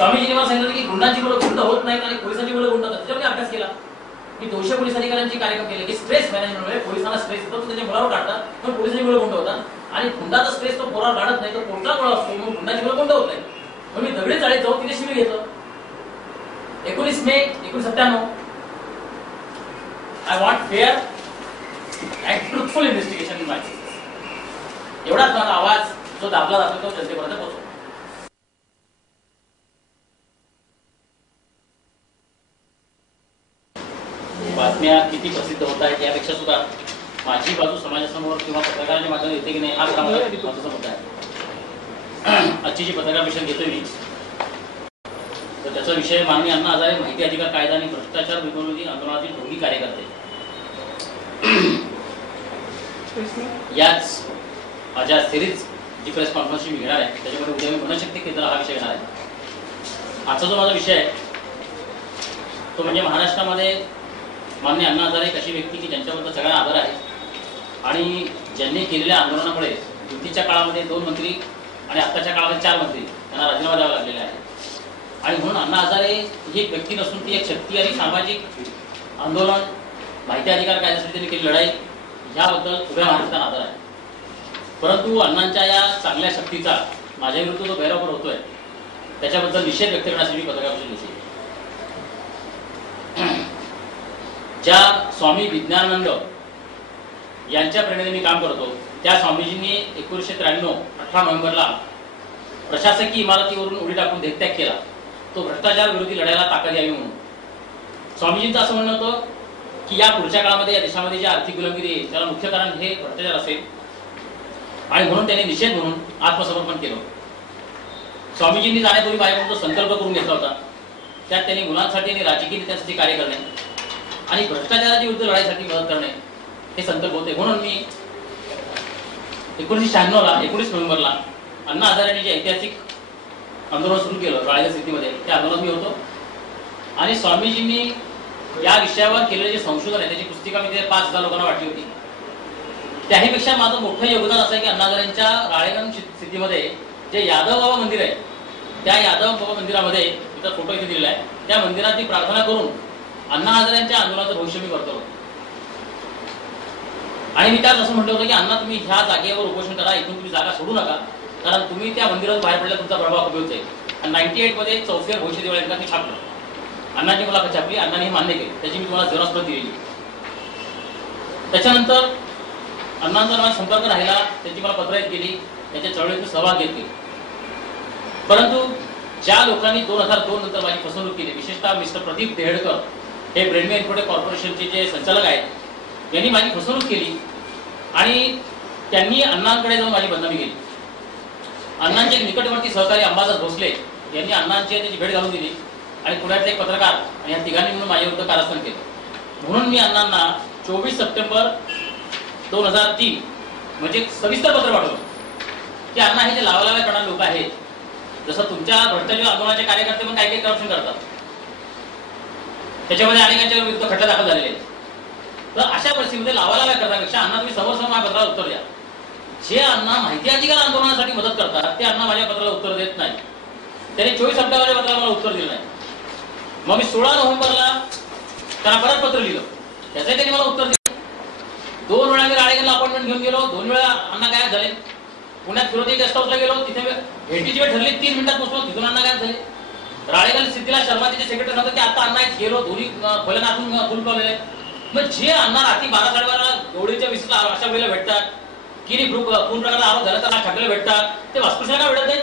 स्वामीजींनी मला सांगितलं की गुंडांची मुलं गुंड होत नाहीत आणि पोलिसांची मुलं गुंड होतात. त्याच्यामध्ये अभ्यास केला. मी 200 पोलीस अधिकाऱ्यांची कार्यक्रम केले की स्ट्रेस मॅनेजमेंटमुळे पोलिसांना स्ट्रेस येतो, त्याच्या मुलावर काढतात, पण पोलिसांची मुलं गुंड होतात आणि गुंडाचा स्ट्रेस तो पोरावर काढत नाही, तो कोणता गोळा असतो, मग गुंडाची मुलं गुंड होत नाही. मग मी दगडी चाळीत जाऊन तिथे शिबिर घेतलं. 19 मे 1997. I want fair and truthful investigation in my cases. एवढाच माझा आवाज जो दाबला जातो तो जनतेपर्यंत पोहोचतो. बातम्या किती प्रसिद्ध होत आहेत यापेक्षा सुद्धा माझी बाजू समाजासमोर किंवा पत्रकारांच्या माध्यमातून येते की नाही हा महत्त्वाचा मुद्दा आहे. आजची जी पत्रकार परिषद घेतोय मी, तर त्याचा विषय माननीय अण्णा हजारे माहिती अधिकार कायदा आणि भ्रष्टाचार विरोधी आंदोलनातील दोन्ही कार्यकर्ते. याच माझ्या सिरीज जी प्रेस कॉन्फरन्स मी घेणार आहे त्याच्यामध्ये उद्या मी मनशक्ती केंद्र हा विषय घेणार आहे. आजचा जो माझा विषय आहे तो म्हणजे महाराष्ट्रामध्ये माननीय अण्णा हजारे एक अशी व्यक्ती की ज्यांच्याबद्दल सगळ्यांना आदर आहे आणि ज्यांनी केलेल्या आंदोलनामुळे युतीच्या काळामध्ये 2 मंत्री आणि आत्ताच्या काळामध्ये 4 मंत्री यांना राजीनामा द्यावा लागलेला आहे. आणि म्हणून अण्णा हजारे ही एक व्यक्ती नसून ती एक शक्ती आणि सामाजिक आंदोलन माहिती अधिकार कायद्यासाठी त्यांनी केली लढाई याबद्दल उभ्या महाराष्ट्रात आदर आहे. परंतु अण्णांच्या या चांगल्या शक्तीचा माझ्या विरुद्ध जो गैरवापर होतोय त्याच्याबद्दल निषेध व्यक्त करण्यासाठी पत्रकार परिषद घेतली. ज्या स्वामी विज्ञानानंद यांच्या प्रेरणेने मी काम करतो त्या स्वामीजींनी 1993 18 नोव्हेंबरला प्रशासकीय इमारतीवरून उडी टाकून देहत्याग केला. तो भ्रष्टाचार विरोधी लढायला ताकद यावी म्हणून. स्वामीजींचं असं म्हणणं होतं की या पुढच्या काळामध्ये या देशामध्ये जी आर्थिक गुलामगिरी आहे त्याला मुख्य कारण हे भ्रष्टाचार असेल आणि म्हणून त्यांनी निषेध म्हणून आत्मसमर्पण केलं. स्वामीजींनी जाण्यापूर्वी माझ्याकडून जो संकल्प करून घेतला होता त्यात त्यांनी मुलांसाठी आणि राजकीय नेत्यांसाठी कार्य करणे आणि भ्रष्टाचाराच्या विरुद्ध लढाईसाठी मदत करणे हे संकल्प होते. म्हणून मी 1996ला 19 नोव्हेंबरला अण्णा हजारेंनी जे ऐतिहासिक आंदोलन सुरू केलं राळेगण सिटीमध्ये त्या आंदोलनात मी होतो आणि स्वामीजींनी या विषयावर केलेले जे संशोधन आहे त्याची पुस्तिका मी तिथे 5000 लोकांना वाटली होती. त्याहीपेक्षा माझं मोठं योगदान असं आहे की अण्णा हजारेंच्या राळेगण सिटीमध्ये जे यादव बाबा मंदिर आहे त्या यादव बाबा मंदिरामध्ये तिथं फोटो इथे दिलेला आहे त्या मंदिरात मी प्रार्थना करून अण्णा हजारेंच्या आंदोलनाचं भविष्य मी करतो आणि मी त्यात असं म्हटलं होतं की अण्णा तुम्ही ह्या जागेवर उपोषण करा, इथून तुम्ही जागा सोडू नका, कारण तुम्ही त्या मंदिरात बाहेर पडल्या तुमचा प्रभाव कमी होत जाईल. आणि 98 मध्ये चौफेर भविष्य दिवाळीला मी छापलं. अण्णांची मुलाखत छापली, अण्णांनी हे मान्य केली, त्याची मी तुम्हाला झेरॉक्स प्रत दिलेली. त्याच्यानंतर अण्णांचा माझा संपर्क राहिला, त्यांची मला पत्रं केली, त्यांच्या चळवळीत सहभाग घेतली. परंतु ज्या लोकांनी 2002 नंतर माझी फसवणूक केली, विशेषतः मिस्टर प्रदीप देहडकर हे ब्रेनवे इन्फोटेक कॉर्पोरेशनचे जे संचालक आहेत यांनी माझी फसवणूक केली आणि त्यांनी अण्णांकडे जाऊन माझी बदनामी केली. अण्णांचे निकटवर्ती सहकारी अंबादास भोसले यांनी अण्णांची त्याची भेट घालून दिली आणि पुण्यातले एक पत्रकार आणि या तिघांनी म्हणून माझ्या विरुद्ध कारस्थान केलं. म्हणून मी अण्णांना 24 सप्टेंबर 2003 म्हणजे सविस्तर पत्र पाठवलं की अण्णा हे जे लावालाव्या करणारे लोक आहेत, जसं तुमच्या भ्रष्टाचार आंदोलनाचे कार्यकर्ते पण काही काही करप्शन करतात, त्याच्यामध्ये अनेकांच्या विरुद्ध खटले दाखल झालेले आहेत. तर अशा परिस्थितीमध्ये लावालाव्या करण्यापेक्षा अण्णा तुम्ही समोर माझ्या पत्राला उत्तर द्या. जे अण्णा माहिती अधिकार आंदोलनासाठी मदत करतात ते अण्णा माझ्या पत्राला उत्तर देत नाही. त्यांनी 24 सप्टेंबरच्या पत्राला मला उत्तर दिलं नाही. मग मी 16 नोव्हेंबरला त्यांना परत पत्र लिहिलं, त्याचंही त्यांनी मला उत्तर दिलं. 2 वेळा मी राळेगणला अपॉइंटमेंट घेऊन गेलो, 2 वेळा अण्णा गायब झाले. पुण्यात फिरोती गेस्ट हाऊसला गेलो, तिथे भेटीची वेळ ठरली, 3 मिनिटात पोहोचलो, तिथून अण्णा गायब झाले. राळेगण स्थितीला शर्मा तिचे सेक्रेटरी सांगतात की आता अण्णा गेलो, दोन्ही खोल्यातून फुल पावलेले. मग जे अण्णा रात्री 12-12:30 गवळीच्या विषयीला अशा वेळेला भेटतात की खून प्रकारचा आरोप झाला तर ठाकरे भेटतात, ते वास्तुशाला का भेटत नाही?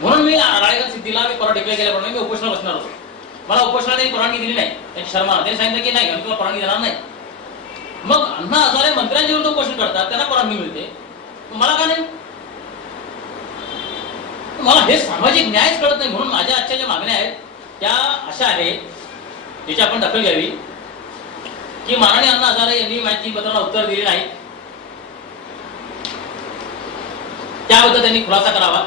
म्हणून मी राळेगण सिद्धीला मी परवा डिक्लेअर केल्याप्रमाणे मी उपोषणाला बसणार होतो. मला उपोषणाला त्यांनी परवानगी दिली नाही. त्यांची शर्मा त्यांनी सांगितलं की नाही आम्ही तुम्हाला परवानगी देणार नाही. मग अण्णा हजारे मंत्र्यांच्या विरुद्ध उपोषण करतात, त्यांना परवानगी मिळते, मला का नाही? मला हे सामाजिक न्यायच कळत नाही. म्हणून माझ्या आजच्या ज्या मागण्या आहेत त्या अशा आहेत ज्याची आपण दखल घ्यावी की माननीय अण्णा हजारे यांनी माझी पत्राला उत्तर दिले नाही, त्याबद्दल त्यांनी खुलासा करावा.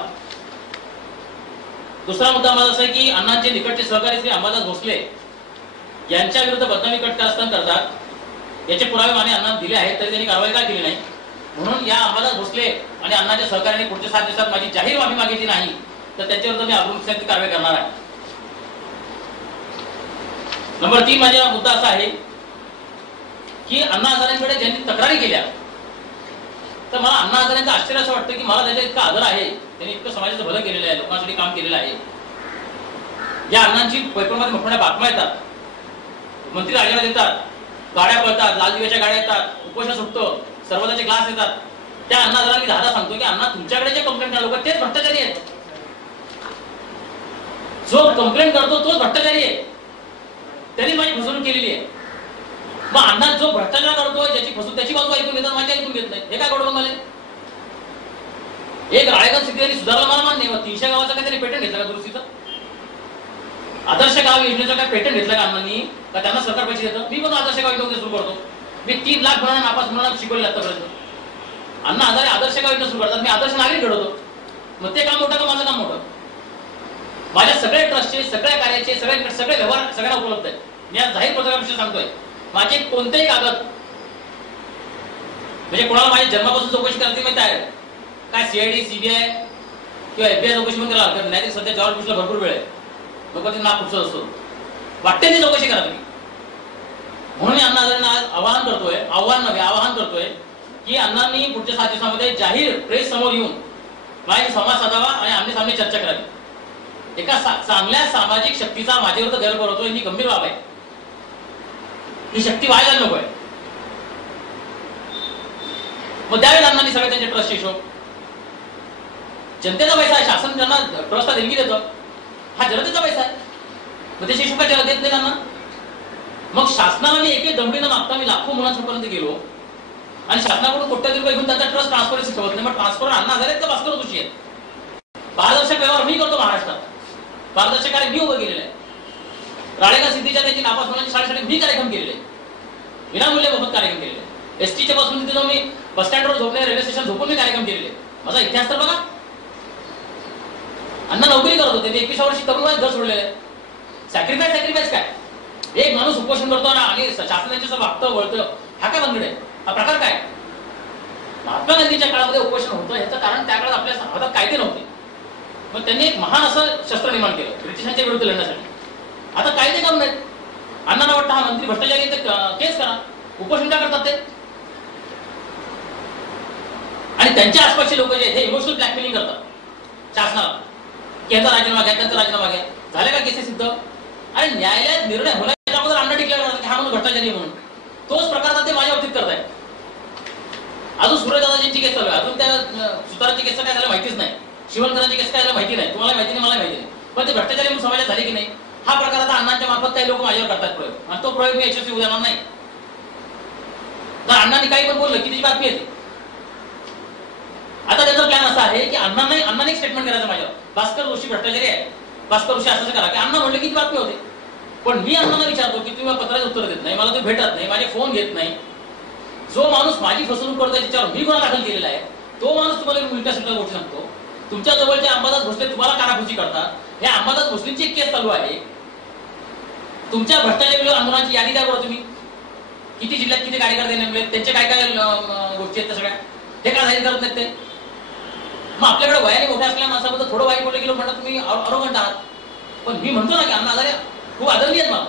दुसरा मुद्दा माझा असा आहे की अण्णांचे निकटचे सहकारी श्री अंबादास भोसले यांच्या विरुद्ध बदनामी कारस्थान करतात याचे पुरावे माने अण्णा दिले आहेत तरी त्यांनी कारवाई का केली नाही. म्हणून या अंबादास भोसले आणि अण्णांच्या सहकार्याने पुढच्या 7 दिवसात माझी जाहीर माफी मागितली नाही तर त्याच्यावर मी अग्रिम कारवाई करणार आहे. नंबर 3 माझा मुद्दा असा आहे की अण्णा हजारेंकडे ज्यांनी तक्रारी केल्या, तर मला अण्णा हजारेंचं आश्चर्य असं वाटतं की मला त्याच्या इतका आदर आहे, त्यांनी इतकं समाजाचं भलं केलेलं आहे, लोकांसाठी काम केलेलं आहे. या अण्णांची पेपरमध्ये मोठमोठ्या बातम्या येतात, मंत्री राजीनामा देतात, गाड्या पळतात, लाल दिव्याच्या गाड्या येतात, उपोषण सुटतं, सर्वदाचे क्लास येतात. त्या अण्णा हजारांनी दादा सांगतो की अण्णा तुमच्याकडे जे कंप्लेंट करणार लोक तेच भ्रष्टाचारी आहेत. जो कंप्लेंट करतो तोच भ्रष्टाचारी आहे, त्यांनी माझी फसवणूक केलेली आहे. मग अण्णा जो भ्रष्टाचार करतोय, ज्याची फसवणूक त्याची बाजू ऐकून घेतात, माझी ऐकून घेत नाही. हे काय गोडबंग झाले? एक राळेगण सिद्धी सुधारला मला मान्य, 300 गावाचा काय त्यांनी पेटंट घेतला का दुरुस्तीचा? आदर्श गाव योजनेचं काय पेटंट घेतलं का अण्णांनी? का त्यांना सरकार पैसे देतं? मी पण आदर्श गाव योजना सुरू करतो. मी 3 लाख मुलांना नापास मुलांना शिकवले आतापर्यंत. अण्णा हजारे आदर्श गाव योजना सुरू करतात, मी आदर्श नागरिक घडवतो. मग ते काम मोठं का माझं काम मोठं? माझ्या सगळ्या ट्रस्टचे, सगळ्या कार्याचे, सगळे व्यवहार सगळ्यांना उपलब्ध आहे. मी आज जाहीर पत्रकारांशी सांगतोय, माझे कोणतेही कागद म्हणजे कोणाला माझ्या जन्मापासून चौकशी करायची मी तयार आहे. काय सीआयडी, सीबीआय किंवा एफबीआय चौकशी पण करायला हरकत नाही. सध्या जॉर्ज बुशला भरपूर वेळ आहे, लोकांचे नाक खुपसत असतो. वाटते ती चौकशी करा तुम्ही. म्हणून मी अण्णा हजारेंना आज आवाहन करतोय की अण्णांनी पुढच्या 7 दिवसामध्ये जाहीर प्रेस समोर येऊन माझ्याशी संवाद साधावा आणि आमने सामने चर्चा करावी. एका चांगल्या सामाजिक शक्तीचा माझ्यावर गैरवापर होतोय, ही गंभीर बाब आहे. ही शक्ती व्हायला नको आहे. मग द्यावे अण्णांनी सगळे त्यांचे ट्रस्ट हिशोब. जनतेचा पैसा आहे, शासन त्यांना ट्रस्टला देणगी देतं, हा जनतेचा पैसा आहे. मग त्याची हिशोब काय देत नाही त्यांना? मग शासनाला मी एक दमडीनं मागता मी लाखो मुलांपर्यंत गेलो आणि शासनाकडून कोट्यावधी रुपये घेऊन त्यांचा ट्रस्ट ट्रान्सफरन्सी ठेवत नाही. मग ट्रान्सफर अण्णा हजारे का भास्कर जोशी आहे? पारदर्शक व्यवहार मी करतो महाराष्ट्रात, पारदर्शक कार्य मी उभं केलेलं आहे. राळेगण सिद्धीच्या त्यांची नापास मुलांची शाळेसाठी मी कार्यक्रम केलेले, विनामूल्य मोफत कार्यक्रम केलेले. एसटीच्या पासून तिथे मी बस स्टँडवर झोपले, रेल्वे स्टेशन झोपून मी कार्यक्रम केलेले. माझा इतिहास तर बघा. अण्णा नोकरी करत होते, 21 वर्षी तरुण वयात घर सोडलेलं आहे. सॅक्रिफाईस काय? एक माणूस उपोषण करतो आणि शासनाच्या वागतं वळतं, हा काय बनगड आहे? हा प्रकार काय? महात्मा गांधीच्या काळामध्ये उपोषण होतं, याचं कारण त्या काळात आपल्या हातात कायदे नव्हते. मग त्यांनी एक महान असं शस्त्र निर्माण केलं ब्रिटिशांच्या विरुद्ध लढण्यासाठी. आता कायदे करून नाहीत. अण्णांना वाटतं हा मंत्री भ्रष्टाचारी, केस करा. उपोषण का करतात ते? आणि त्यांच्या आसपासचे लोक जे हे इमोशनल ब्लॅकमेलिंग करतात शासनाला, की याचा राजीनामा घ्या, त्यांचा राजीनामा घ्या. झाले का केसेस सिद्ध? आणि न्यायालयात निर्णय होण्याच्या अगोदर अण्णा डिक्लेअर करतात की हा म्हणून भ्रष्टाचारी म्हणून. तोच प्रकार ते माझ्या बाबतीत करतायत. अजून सूर्यदादाजींची केस चालू आहे, अजून त्या सुतारांची केस काय झालं माहितीच नाही, शिवणकरांची केस काय झालं माहिती नाही, तुम्हाला माहिती नाही, मला माहिती नाही. पण ते भ्रष्टाचारी म्हणून समाजात झाले की नाही, हा प्रकार आता अण्णांच्या मार्फत काही लोक माझ्यावर करतात प्रयोग, आणि तो प्रयोग मी यशस्वी होणार नाही. तर अण्णांनी काही पण बोललं की त्याची बातमी येते. आता त्यांचा प्लॅन असा आहे की अण्णांनी स्टेटमेंट करायचं माझ्यावर, भास्कर जोशी भ्रष्टाचारी आहे, भास्कर जोशी असं करा, की अण्णा म्हणले की ती बातमी होते. पण मी अण्णांना विचारतो की तुम्ही पत्राचे उत्तर देत नाही, मला तो भेटत नाही, माझे फोन घेत नाही. जो माणूस माझी फसवणूक करतोय त्याच्यावर मी गुन्हा दाखल केलेला आहे, तो माणूस तुम्हाला उलट्या सुलट्या गोष्टी सांगतो. तुमच्या जवळचे अंबादास भोसले तुम्हाला कानाफुची करतात. हे अंबादास भोसलेंची एक केस चालू आहे. तुमच्या भ्रष्टाचार विरोधी आंदोलनाची यादी द्या बरं तुम्ही, किती जिल्ह्यात किती कार्यकर्ते नेमले, त्यांचे काय काय गोष्टी आहेत त्या सगळ्या, हे का जाहीर करत नाहीत ते? मग आपल्याकडे वयाने मोठ्या असलेल्या माणसाबद्दल थोडं वाईट बोलले गेलो म्हणतात तुम्ही अरोगंट आहात. पण मी म्हणतो ना की अण्णा हजारे खूप आदरणीय आहेत मला.